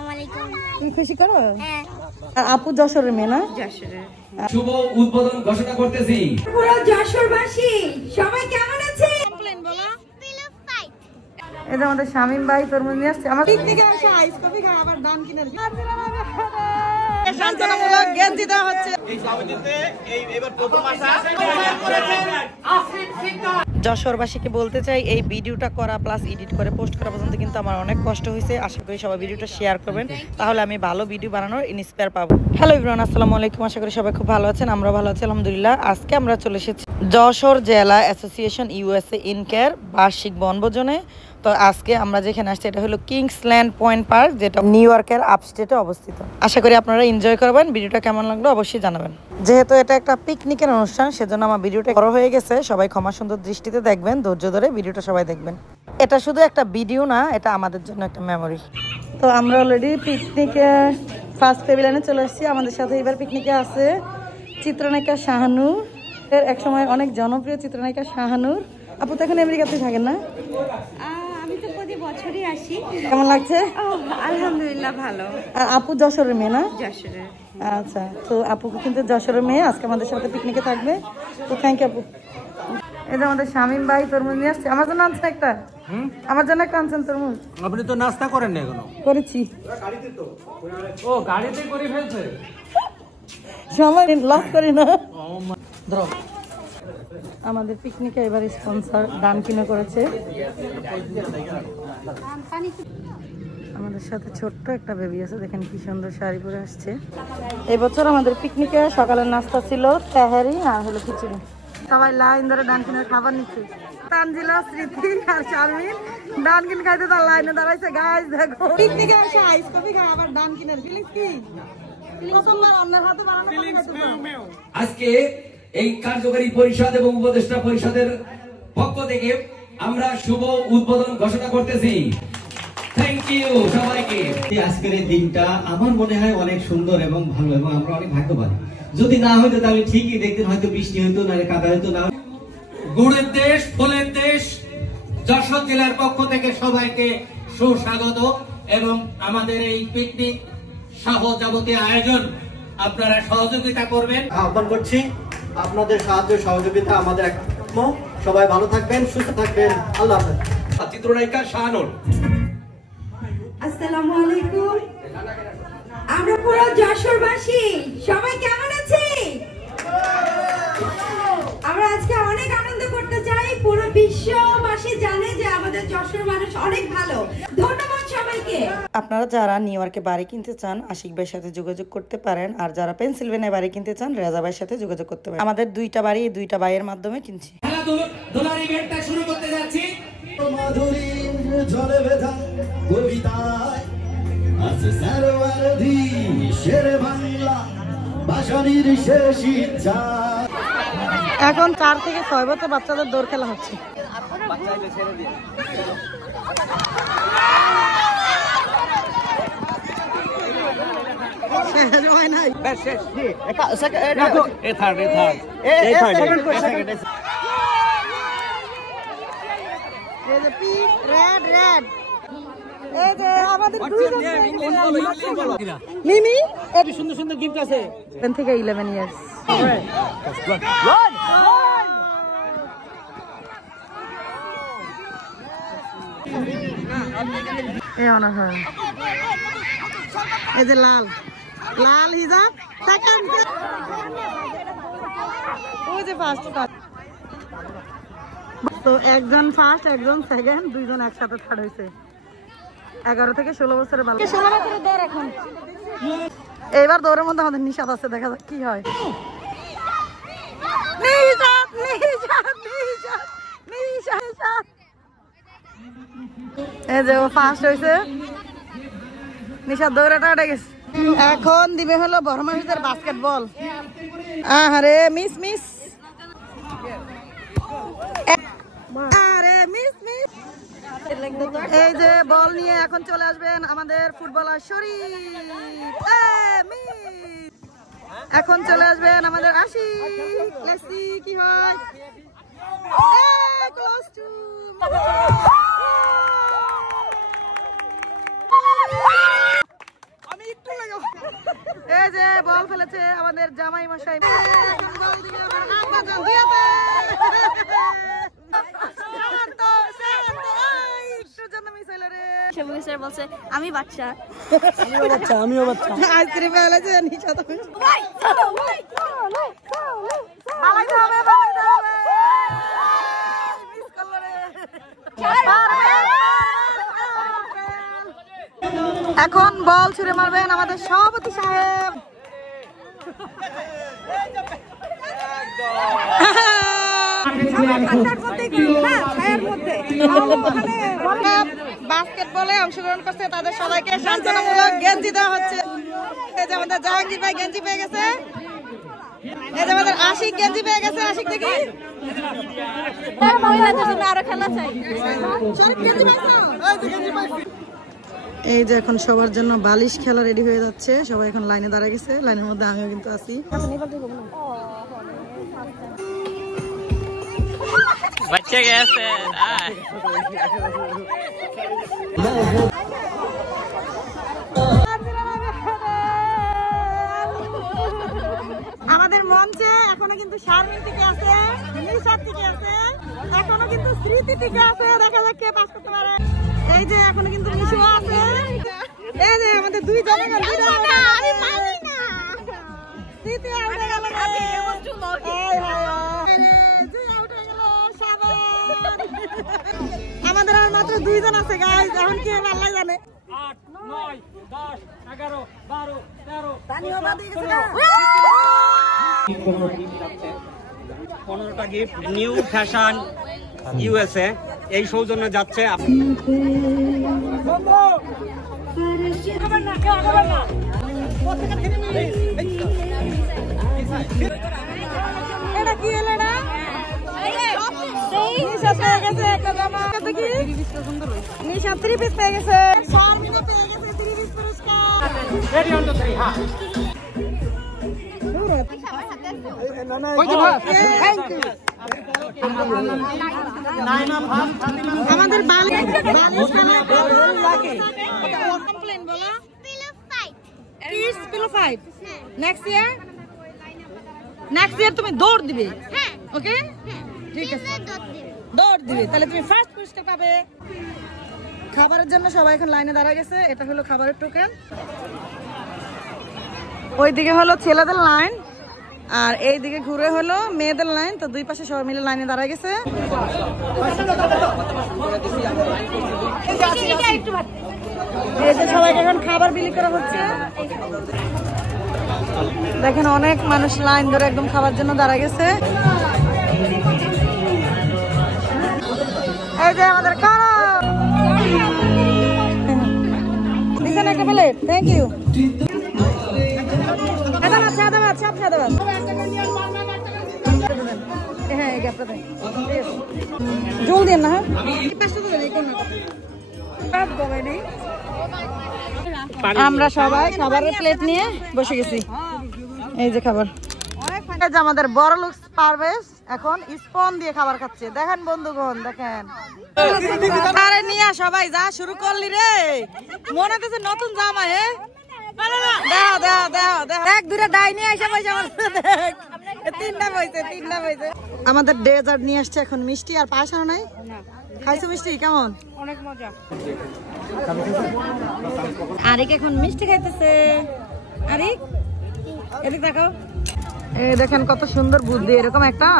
আসসালামু আলাইকুম। তুমি খুশি করো? হ্যাঁ। আপু যশোরের মেয়ে না? যশোরের। শুভ উদ্বোধন ঘোষণা করতেছি। পুরো যশোরবাসী সবাই কেমন আছে? এই যে আমাদের শামীম ভাই তরমুজ নিয়ে আসছে। আমার পিকনিকে আসে আইস কফি খায়, আবার ডান কিনার শান্তনামূলক গেঞ্জি দেওয়া হচ্ছে। এই সমিতিতে এবার প্রথম আসা যশোরবাসীকে বলতে চাই, এই ভিডিওটা করা প্লাস এডিট করে পোস্ট করা পর্যন্ত কিন্তু আমার অনেক কষ্ট হয়েছে। আশা করি সবাই ভিডিওটা শেয়ার করবেন, তাহলে আমি ভালো ভিডিও বানানোর ইন্সপায়ার পাবো। হ্যালো এভরিওয়ান, আসসালামু আলাইকুম। আশা করি সবাই খুব ভালো আছেন, আমরা ভালো আছি আলহামদুলিল্লাহ। আজকে আমরা চলে এসেছি যশোর জেলা অ্যাসোসিয়েশন ইউএসএ ইনকেয়ার বার্ষিক বনভোজনে। তো আজকে আমরা যেখানে আসছি এটা হলো কিংসল্যান্ড পয়েন্ট পার্ক, যেটা নিউ ইয়র্কের আপস্টেটে অবস্থিত। আশা করি আপনারা এনজয় করবেন। ভিডিওটা কেমন লাগলো অবশ্যই জানাবেন। যেহেতু এটা একটা পিকনিকের অনুষ্ঠান, সেজন্য আমার ভিডিওটা বড় হয়ে গেছে। সবাই ক্ষমা সুন্দর দৃষ্টিতে দেখবেন, ধৈর্য ধরে ভিডিওটা সবাই দেখবেন। এটা শুধু একটা ভিডিও না, এটা আমাদের জন্য একটা মেমোরি। তো আমরা অলরেডি পিকনিকে ফার্স্ট প্যাভিলিয়নে চলে এসেছি। আমাদের সাথে এবার পিকনিকে আছে চিত্রনায়িকা শাহানুর, এক সময় অনেক জনপ্রিয় চিত্রনায়িকা শাহানুর। আপু তো এখন আমেরিকাতে থাকেন না? আমি তো প্রতি বছরই আসি। কেমন লাগছে? আলহামদুলিল্লাহ ভালো। আর আপু যশোরের মেয়ে না? যশোরের। আচ্ছা, তো আপু কিন্তু যশোরের মেয়ে, আজকে আমাদের সাথে পিকনিকে থাকবে। তো থ্যাংক ইউ আপু। এই যে আমাদের শামীম ভাই তরমুজ নিয়ে আসছে। আমার জন্য আনছেন একটা? আমার জন্য একটা আনছেন তরমুজ? আপনি তো নাস্তা করেন না এখনো? করেছি। ও গাড়িতে করে ফেলছে, সময় লস করি না। আমাদের পিকনিকে এবার স্পন্সর ডানকিনো করেছে। আমাদের সাথে ছোট্ট একটা বেবি আছে, দেখেন কি সুন্দর শাড়ি পরে আসছে। এই বছর আমাদের পিকনিকে সকালের নাস্তা ছিল তেহারি আর হলো খিচুড়ি। সবাই লাইন ধরে ডানকিনের খাবার নিচ্ছে। তানজিলা, স্মৃতি আর শারমিন ডানকিন খাইতে তার লাইনে দাঁড়াইছে। গাইস দেখো, পিকনিকে এসে আইস কফি খায়, আবার ডানকিনের ফিলিংস কি? প্রথমবার অন্যের হাতে বানানো কফি খাইতে। আজকে এই কার্যকরী পরিষদ এবং উপদেষ্টা পরিষদের পক্ষ থেকে আমরা শুভ উদ্বোধন ঘোষণা করতেছি। থ্যাংক ইউ সবাইকে। আজকের এই দিনটা আমার মনে হয় অনেক সুন্দর এবং ভালো, এবং আমরা অনেক ভাগ্যবান। যদি না হইতো তাহলে ঠিকই দেখতেন, হয়তো বৃষ্টি হইতো না, কাদা হইতো না। গুড়ের দেশ, ফুলের দেশ যশোর জেলার পক্ষ থেকে সবাইকে সুস্বাগত। এবং আমাদের এই পিকনিক সহ যাবতীয় আয়োজন আপনারা সহযোগিতা করবেন আহ্বান করছি। আপনাদের সাহায্য সহযোগিতা আমাদের একদম। সবাই ভালো থাকবেন, সুস্থ থাকবেন। আল্লাহ হাফেজ। চিত্রনায়িকা শাহানুর। আসসালামু আলাইকুম। আমরা পুরো যশোরবাসী সবাই কেমন আছে? আমরা আজকে অনেক আনন্দ করতে চাই। পুরো বিশ্ববাসী জানে যে আমাদের যশোর মানুষ অনেক ভালো। ধন্যবাদ সবাইকে। আপনারা যারা নিউ ইয়র্কে বাড়ি কিনতে চান আশিক ভাইয়ের সাথে যোগাযোগ করতে পারেন, আর যারা পেনসিলভেনিয়া বাড়ি কিনতে চান রেজা ভাইয়ের সাথে যোগাযোগ করতে পারেন। আমাদের দুইটা বাড়ি এই দুইটা ভাইয়ের মাধ্যমে কিনছি। খেলাধুলার ইভেন্টটা শুরু করতে যাচ্ছি। মাধুরীর জলে ভেজা কবিতায় আছে সারোয়ারদি শেরে বাংলা ভাষানির শেষ ইচ্ছা। এখন 4 থেকে 6 বছর বাচ্চাদের দৌড় খেলা হচ্ছে। মিমি সুন্দর সুন্দর গিফট আছে। 10 থেকে 11 ইয়ার্স। এই যে লাল লাল হিজাব সেকেন্ড, ওই যে ফার্স্ট। তো একজন ফার্স্ট, একজন সেকেন্ড, দুইজন একসাথে থার্ড হয়েছে। 11 থেকে 16 বছরের বাচ্চা। এখন এইবার দৌড়ের মধ্যে আমাদের নিশাদ আছে, দেখা যাক কি হয়। এই যে ও ফার্স্ট হয়েছে, নিশাদ দৌড়াটা উঠে গেছে। এখন দিবে হলো বর্মাহিদের বাস্কেটবল। আরে মিস মিস, আরে মিস মিস। এই যে বল নিয়ে এখন চলে আসবেন আমাদের ফুটবলার শরীফ। এখন চলে আসবেন আমাদের আশিক। লেটস সি কি হয়। ক্লোজ টু বল ফেলেছে আমাদের জামাই মশাই। বলছে আমি বাচ্চা আমিও বাচ্চা আইসক্রিম ফেলেছে নিশা তো এখন বল ছুড়ে মারবেন আমাদের সভাপতি সাহেব। বাস্কেটবলে অংশগ্রহণ করছে তাদের সবাইকে সান্ত্বনামূলক গেঞ্জি দেওয়া হচ্ছে। এই যে আমাদের জাহাঙ্গীর ভাই গেঞ্জি পেয়ে গেছে, এই যে আমাদের আশিক গেঞ্জি পেয়ে গেছে। আশিক দেখি আরো খেলা চাই। এই যে এখন সবার জন্য বালিশ খেলা রেডি হয়ে যাচ্ছে, সবাই এখন লাইনে দাঁড়িয়ে গেছে, লাইনের মধ্যে আমিও কিন্তু আছি। বাচ্চা গেছে আমাদের মঞ্চে এখনো কিন্তু শারমিন টিকে আছে, নিশাদ টিকে আছে, এখনো কিন্তু স্মৃতি টিকে আছে। দেখা যাক কে পাস করতে পারে। এই যে এখনো কিন্তু নিশু আছে। এই যে আমাদের দুই জন আমি পারি না স্মৃতি আউট হয়ে গেল। আমাদের আর মাত্র 2 জন আছে গাইস, এখন কি হবে আল্লাহ জানে। 8 9 10 11 12 13 15টা গিফট নিউ ফ্যাশন ইউএসএ এই সৌজন্যে যাচ্ছে। এটা কি হলো না? নিশা পেয়ে গেছে একটা জামা। কি নিশা 3 পিস পেয়ে গেছে। শারমিনও পেয়ে গেছে 3 পিস পুরস্কার। রেডি অন দ্য 3 হ্যাঁ আমাদের বালিশ কমপ্লেন বলো পিলো ফাইট। নেক্সট ইয়ার তুমি দৌড় দিবে। ওকে ঠিক আছে, দৌড় দিবে, তাহলে তুমি ফার্স্ট পুরস্কার পাবে। খাবারের জন্য সবাই এখন লাইনে দাঁড়া গেছে। এটা হলো খাবারের টোকেন। ওইদিকে হলো ছেলেদের লাইন আর এইদিকে ঘুরে হলো মেয়েদের লাইন। তো দুই পাশে সবাই মিলে লাইনে দাঁড়া গেছে। এই যে সবাইকে এখন খাবার বিলি করা হচ্ছে। দেখেন অনেক মানুষ লাইন ধরে একদম খাবার জন্য দাঁড়া গেছে। এই যে আমাদের কারা দিছেন একটা প্লেট। Thank you. হ্যাঁ জল দিন না। আমরা সবাই খাবারের প্লেট নিয়ে বসে গেছি। এই যে খাবার, আমাদের বড় লোক পারভেজ এখন স্পন দিয়ে খাবার খাচ্ছে। দেখেন বন্ধুগণ, দেখেন আরে নিয়ে সবাই যা শুরু করলি রে, মনে হচ্ছে নতুন জামা। হ্যাঁ দাও দাও দাও দাও, এক দুটা ডাই নিয়ে আসা পয়সা দেখ, 3টা পয়সা 3টা পয়সা। আমাদের ডেজার্ট নিয়ে আসছে এখন মিষ্টি আর পায়েস আনো নাই। খাইছো মিষ্টি? কেমন? অনেক মজা। আরিক এখন মিষ্টি খাইতেছে। আরিক এদিক দেখো, এই দেখেন কত সুন্দর বুদ্ধি, এরকম একটা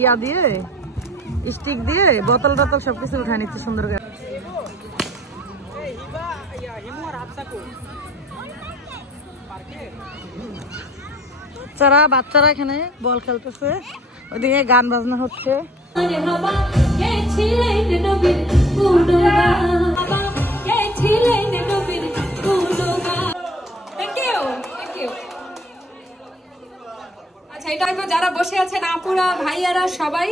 ইয়া দিয়ে স্টিক দিয়ে বোতল টোতল সবকিছু উঠায় নিচ্ছে সুন্দর করে। বাচ্চারা এখানে বল খেলতেছে, ওইদিকে গান বাজনা হচ্ছে। আচ্ছা, এটা হয়তো যারা বসে আছেন আপুরা ভাইয়ারা সবাই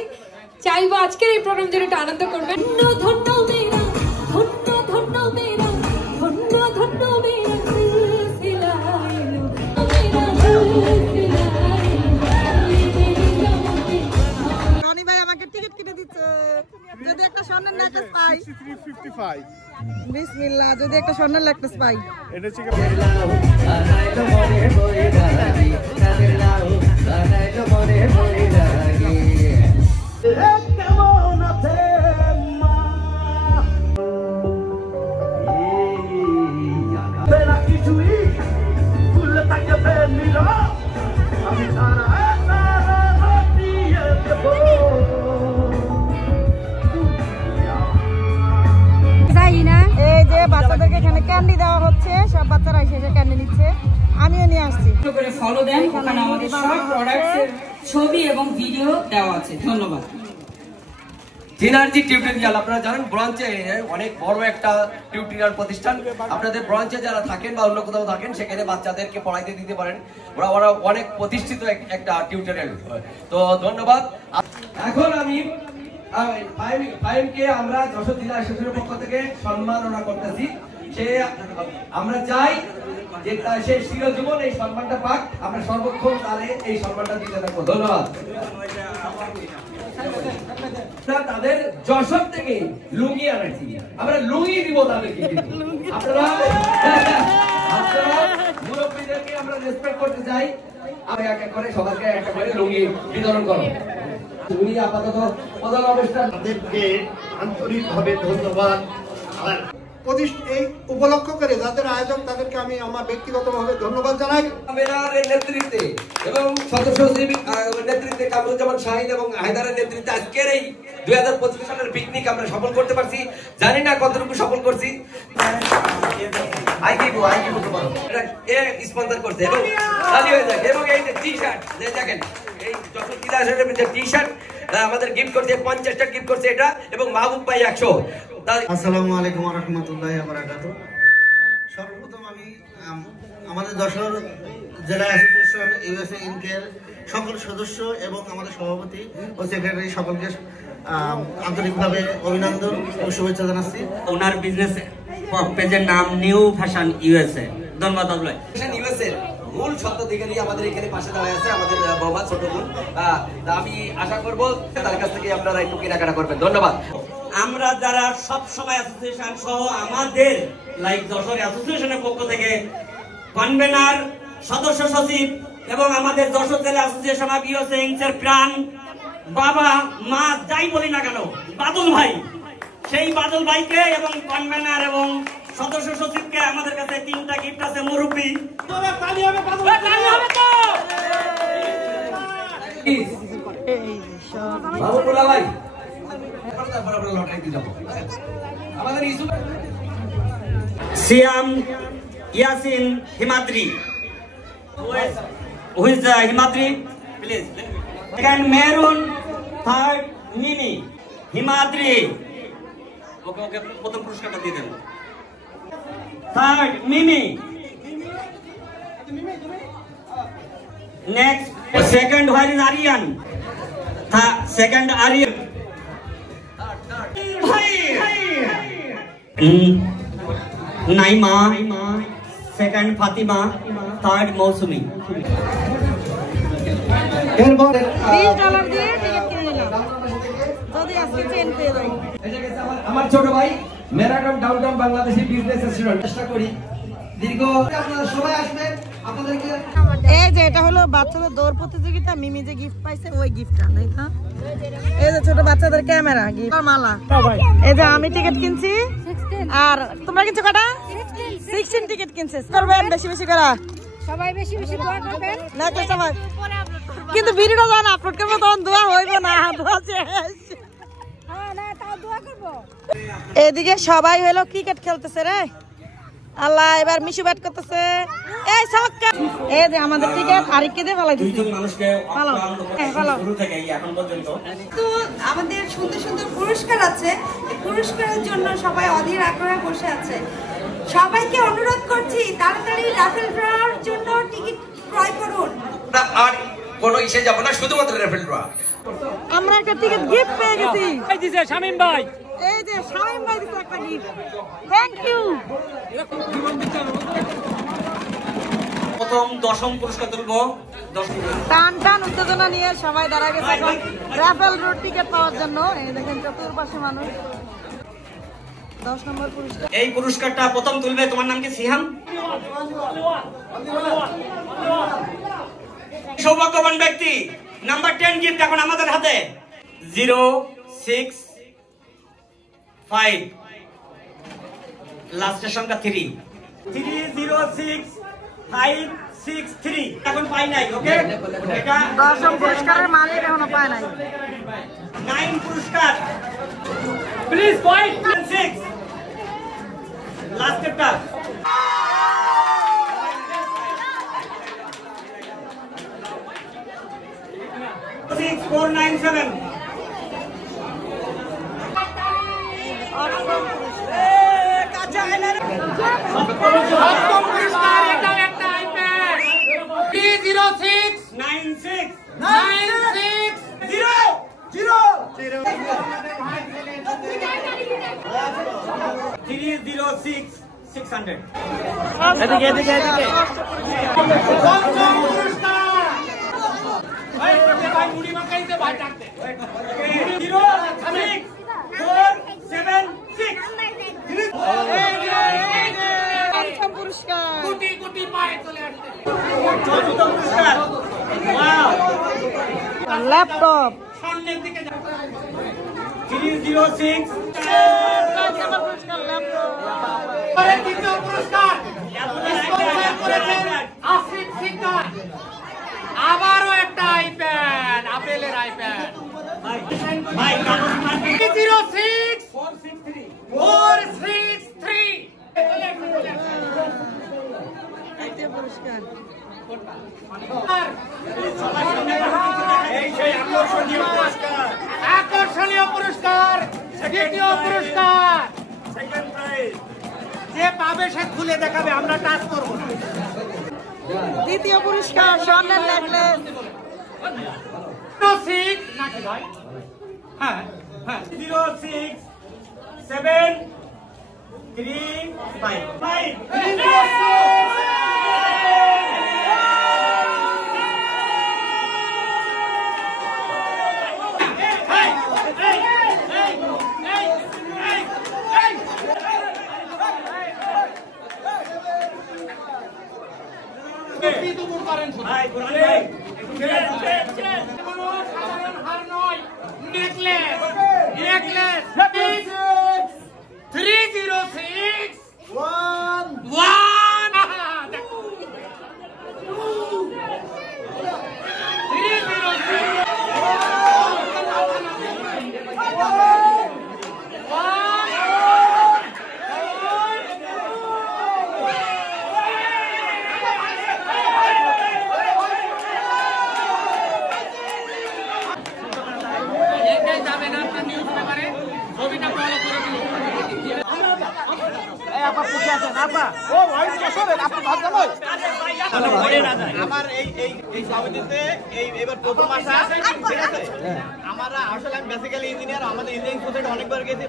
চাইবো আজকের এই প্রোগ্রাম জন্য একটু আনন্দ করবেন। ধন্য মেরা ধন্য ধন্য মেরা ধন্য ধন্য মেরা সিলাইলো মেরা রনি ভাই আমাকে টিকিট কিনে দিচ্ছে, যদি একটা স্বর্ণের নেকলেস পাই পাই 6355 বিসমিল্লাহ যদি একটা স্বর্ণের নেকলেস পাই এটা হচ্ছে এই যে বাচ্চাদেরকে এখানে ক্যান্ডি দেওয়া হচ্ছে সব বাচ্চারা এসে ক্যান্ডি নিচ্ছে আমিও নিয়ে আসছি করে ফলো দেন ওখানে আমাদের সব প্রোডাক্টস এর ছবি এবং ভিডিও দেওয়া আছে ধন্যবাদ সিনার্জি টিউটোরিয়াল আপনারা জানেন ব্রাঞ্চে অনেক বড় একটা টিউটোরিয়াল প্রতিষ্ঠান আপনাদের ব্রাঞ্চে যারা থাকেন বা অন্য কোথাও থাকেন সেখানে বাচ্চাদেরকে পড়াইতে দিতে পারেন ওরা অনেক প্রতিষ্ঠিত একটা টিউটোরিয়াল তো ধন্যবাদ এখন আমি ফাইমকে আমরা যশোর জেলা অ্যাসোসিয়েশনের পক্ষ থেকে সম্মাননা করতেছি সে আমরা চাই যে সে চিরজীবন এই সম্মানটা পাক আমরা সর্বক্ষণ তারে এই সম্মানটা দিতে থাকবো ধন্যবাদ তাদের যশোর থেকে লুঙ্গি আনাইছি আমরা লুঙ্গি দিব তাদেরকে আপনারা মুরব্বীদেরকে আমরা রেসপেক্ট করতে চাই আমি এক এক করে সবাইকে একটা করে লুঙ্গি বিতরণ করো তুমি আপাতত প্রধান অনুষ্ঠানদেরকে আন্তরিকভাবে ধন্যবাদ আর এই উপলক্ষ করে যাদের আয়োজক তাদেরকে আমি আমার ব্যক্তিগতভাবে ধন্যবাদ জানাই মেরারের নেতৃত্বে এবং সদস্য সচিব নেতৃত্বে কামরুজ্জামান শাহিদ এবং হায়দারের নেতৃত্বে আজকের এই 2025 সালের পিকনিক আমরা সফল করতে পারছি জানি না কতটুকু সফল করছি স্পন্সর করছে এবং রাজি হয়ে যায় এবং এই যে টি-শার্ট দেখেন এই যশোর জেলা অ্যাসোসিয়েশনের যে টি-শার্ট আমাদের গিফট করছে 50টা গিফট করছে এটা এবং মাহবুব ভাই 100 আসসালামু আলাইকুম ওয়া রাহমাতুল্লাহি ওয়া বারাকাতুহু সর্বপ্রথম আমি আমাদের যশোর জেলা অ্যাসোসিয়েশন ইউএসএ ইনকের সকল সদস্য এবং আমাদের সভাপতি ও সেক্রেটারি সকলকে আন্তরিকভাবে অভিনন্দন ও শুভেচ্ছা জানাচ্ছি ওনার বিজনেস পেজের নাম নিউ ফ্যাশন ইউএসএ ধন্যবাদ আব্দুল ফ্যাশন ইউএসএ মূল সত্ত্বাধিকারী আমাদের এখানে পাশে দাঁড়ায় আছে আমাদের বৌমা ছোট বোন আমি আশা করব তার কাছ থেকে আপনারা একটু কেনাকাটা করবেন ধন্যবাদ আমরা যারা সব সময় অ্যাসোসিয়েশন সহ আমাদের লাইক যশোর অ্যাসোসিয়েশনের পক্ষ থেকে কনভেনার সদস্য সচিব এবং আমাদের যশোর জেলা অ্যাসোসিয়েশন অফ ইউএসএ ইনকের প্রাণ বাবা মা যাই বলি না কেন বাদল ভাই সেই বাদল ভাইকে এবং কনভেনার এবং সদস্য সচিবকে আমাদের কাছে 3টা গিফট আছে মুরব্বি তালি হবে বাদল তালি হবে তো বাবুলা ভাই আমাদের সিয়াম Yasin Himadri who is Himadri please second Merun third Mimi Himadri okay প্রথম পুরস্কারটা দিয়ে দেন third Mimi next second where is Aryan second Aryan Naima second Fatima third Mausumi $20 দিয়ে টিকিট কিনে নিলাম যদি আজকে চেন পেয়ে যাই আমার ছোট ভাই মেরাডন ডাউনটাউন বাংলাদেশি বিজনেস অ্যাসোসিয়েশন চেষ্টা করি দীর্ঘ আপনারা সবাই আসবেন আপনাদেরকে এই যে এটা হলো বাচ্চাদের দৌড় প্রতিযোগিতা মিমি যে গিফট পাইছে ওই গিফটটা দেখো এই যে ছোট বাচ্চাদের ক্যামেরা গিফট আর মালা এই যে আমি টিকিট কিনছি আর তোমরা কিনছো কটা 16 টিকিট কিনছে করবেন বেশি বেশি করা সবাই বেশি বেশি দোয়া করবেন না তো সবাই কিন্তু ভিডিওটা যখন আপলোড করব তখন দোয়া হইব না দোয়া শেষ হ্যাঁ না তাও দোয়া করব এদিকে সবাই হলো ক্রিকেট খেলতেছে রে আল্লাহ এবার মিশু ব্যাট করতেছে এই ছক্কা এই যে আমাদের টিকিট আরেককে দিয়ে ফলাই দিছি দুইজন মানুষকে শুরু থেকে এখন পর্যন্ত তো আমাদের সুন্দর সুন্দর পুরস্কার আছে এই পুরস্কারের জন্য সবাই অধীর আগ্রহে বসে আছে সবাইকে অনুরোধ করছি তাড়াতাড়ি রাফেল ড্রর জন্য টিকিট ক্রয় করুন আর কোনো ইসে যাব না শুধুমাত্র রাফেল ড্র আমরা একটা টিকিট গিফট পেয়ে গেছি এই দিছে শামিম ভাই এই যে শামিম ভাই দিছে একটা গিফট থ্যাংক ইউ প্রথম দশম পুরস্কার তুলবো টান টান উত্তেজনা নিয়ে সবাই দাঁড়া গেছে এখন রাফেল রোড টিকিট পাওয়ার জন্য এই দেখেন চতুর্পাশে মানুষ 10 নম্বর পুরস্কার। এই পুরস্কারটা প্রথম তুলবে, তোমার নাম কি? সিহাম। সৌভাগ্যবান ব্যক্তি। নাম্বার 10 গিফট এখন আমাদের হাতে। 065 লাস্টের সংখ্যা 3 306563 এখন পাই নাই। ওকে, এটা 10ম পুরস্কারের মালিক এখনো পায় নাই। 9 পুরস্কার প্লিজ পয়েন্ট 6 লাস্টেরটা 6497 306,600 ল্যাপটপ 306 আবারও একটা আইপ্যাড, আপেলের আইপ্যাড। 463 আকর্ষণীয় পুরস্কার। দ্বিতীয় পুরস্কার যে পাবে সে খুলে দেখাবে, আমরা টাচ করবো না। দ্বিতীয় পুরস্কার স্বর্ণের নেকলেস। 06 নাকি ভাই? হ্যাঁ হ্যাঁ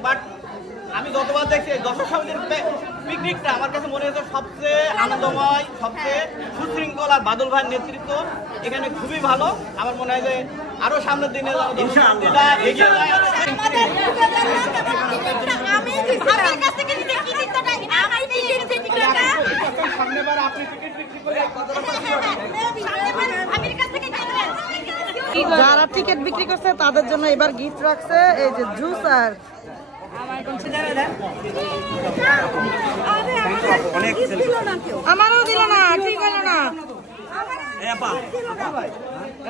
'বাট আমি গতবার দেখছি দর্শক সমিতির পিকনিকটা আমার কাছে মনে হয়েছে সবচেয়ে আনন্দময়, সবচেয়ে সুশৃঙ্খল, আর বাদল ভাইয়ের নেতৃত্ব এখানে খুবই ভালো। আমার মনে হয় যে আরো সামনের দিনে যারা টিকিট বিক্রি করছে তাদের জন্য এবার গিফট রাখছে এই যে জুসার। আমারও দিল না, ঠিক হলো না।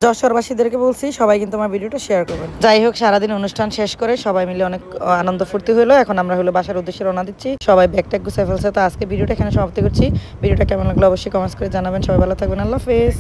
যশোরবাসীদেরকে বলছি সবাই কিন্তু আমার ভিডিওটা শেয়ার করবেন। যাই হোক, সারাদিন অনুষ্ঠান শেষ করে সবাই মিলে অনেক আনন্দ ফুর্তি হলো। এখন আমরা হলো বাসার উদ্দেশ্যে রওনা দিচ্ছি। সবাই ব্যাগ ট্যাগ গুছিয়ে ফেলছে। তো আজকে ভিডিওটা এখানে সমাপ্তি করছি। ভিডিওটা কেমন লাগলো অবশ্যই কমেন্টস করে জানাবেন। সবাই ভালো থাকবেন। আল্লাহ হাফেজ।